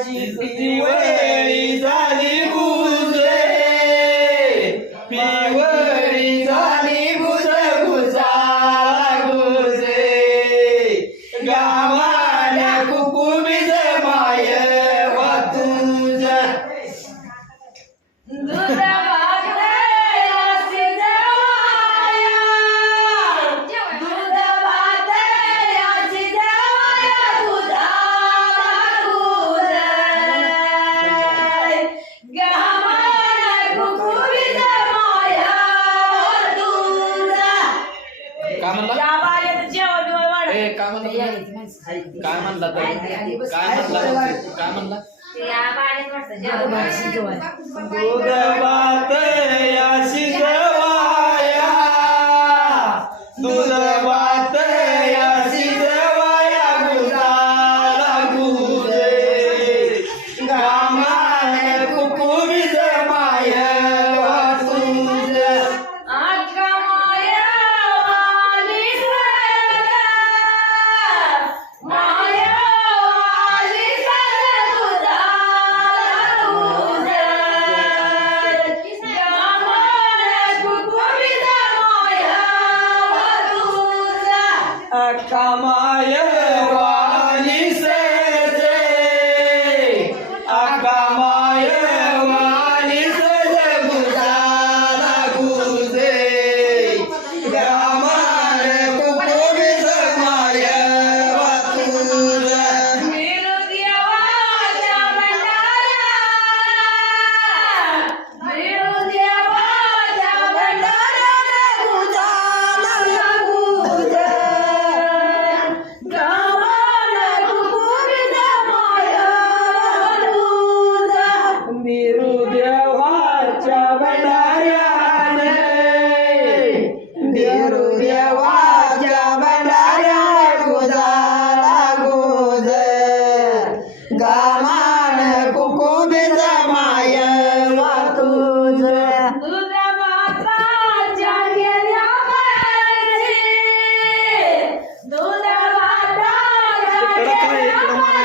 cidade. கட்டமாய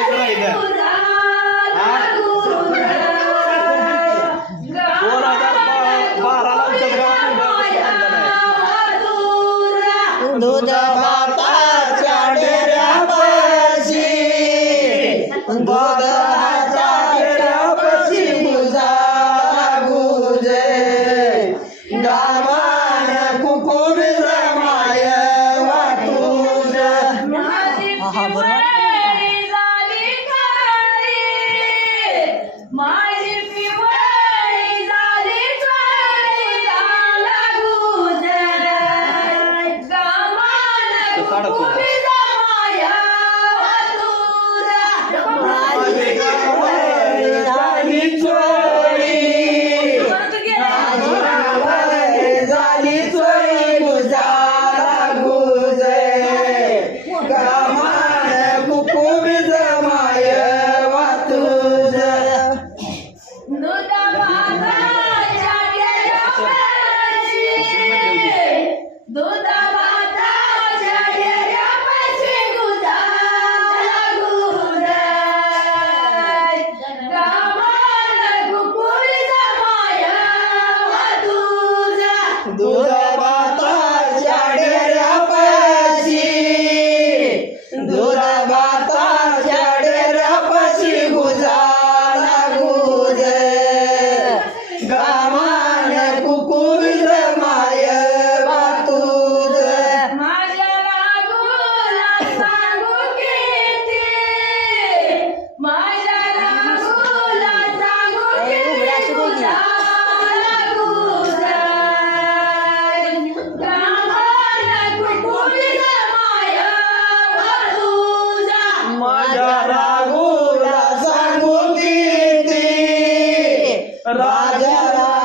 对的 Ceará.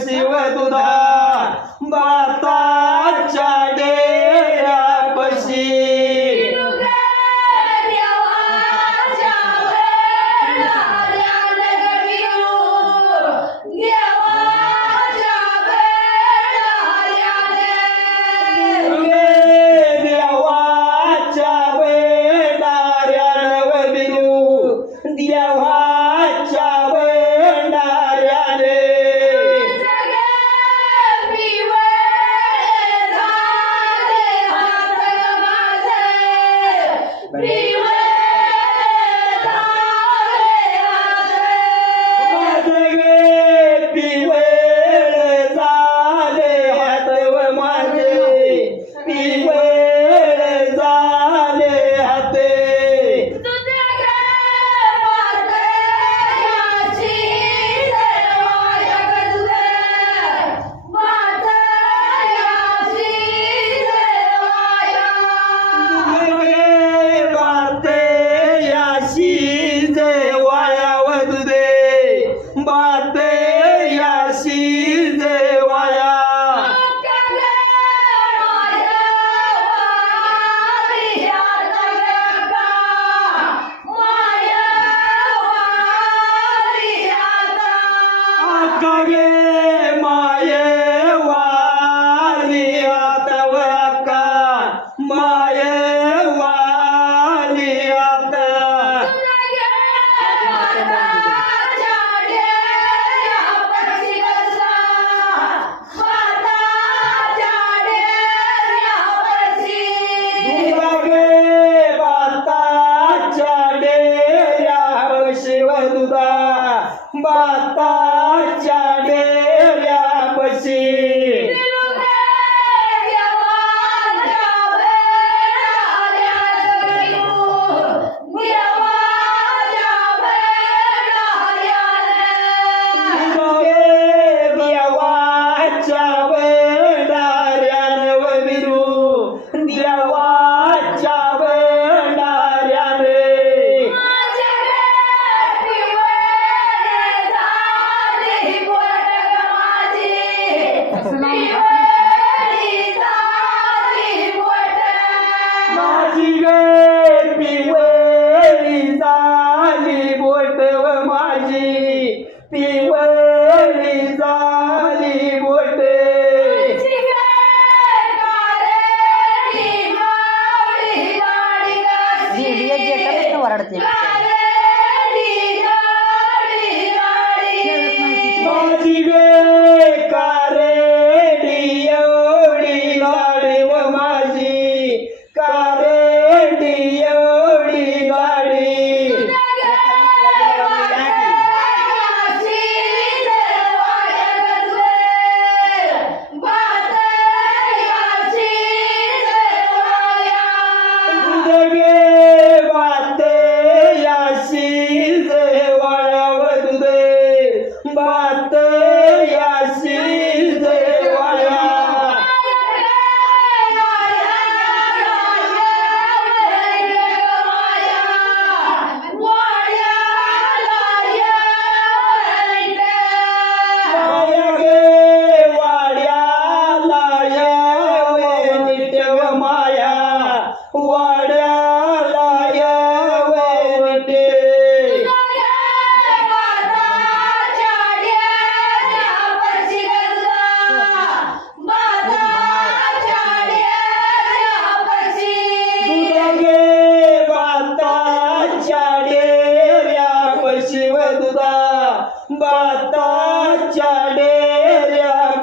Shiv तुझा बाता बाताच्या डेऱ्या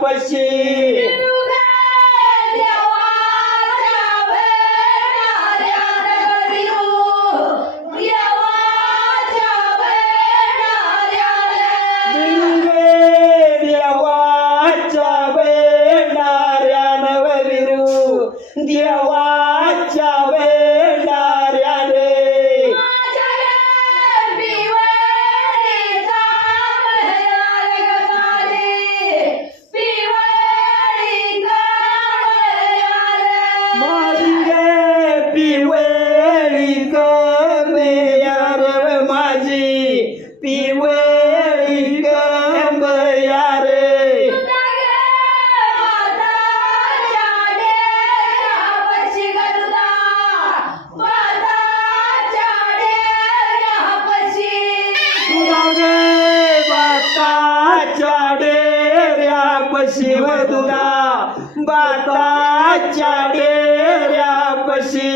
बाताच्या डेऱ्यापशी.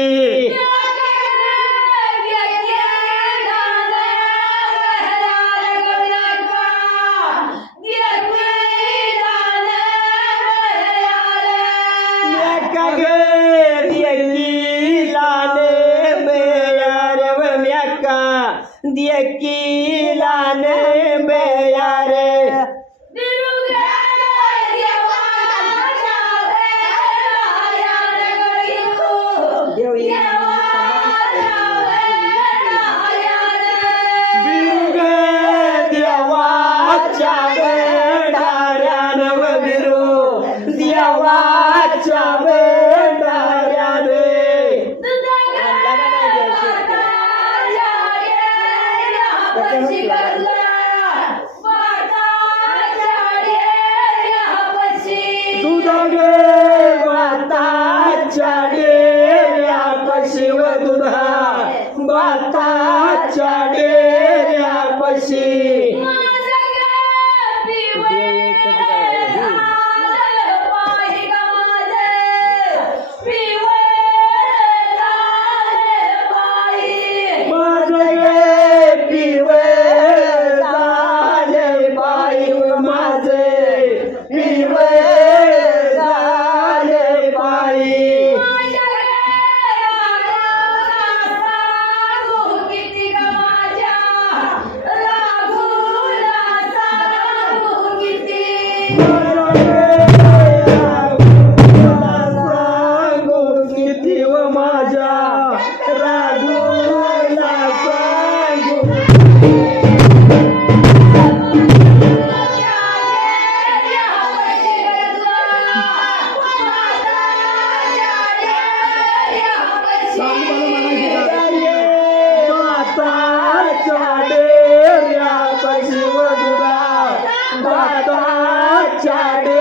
डेऱ्या डेऱ्या पशी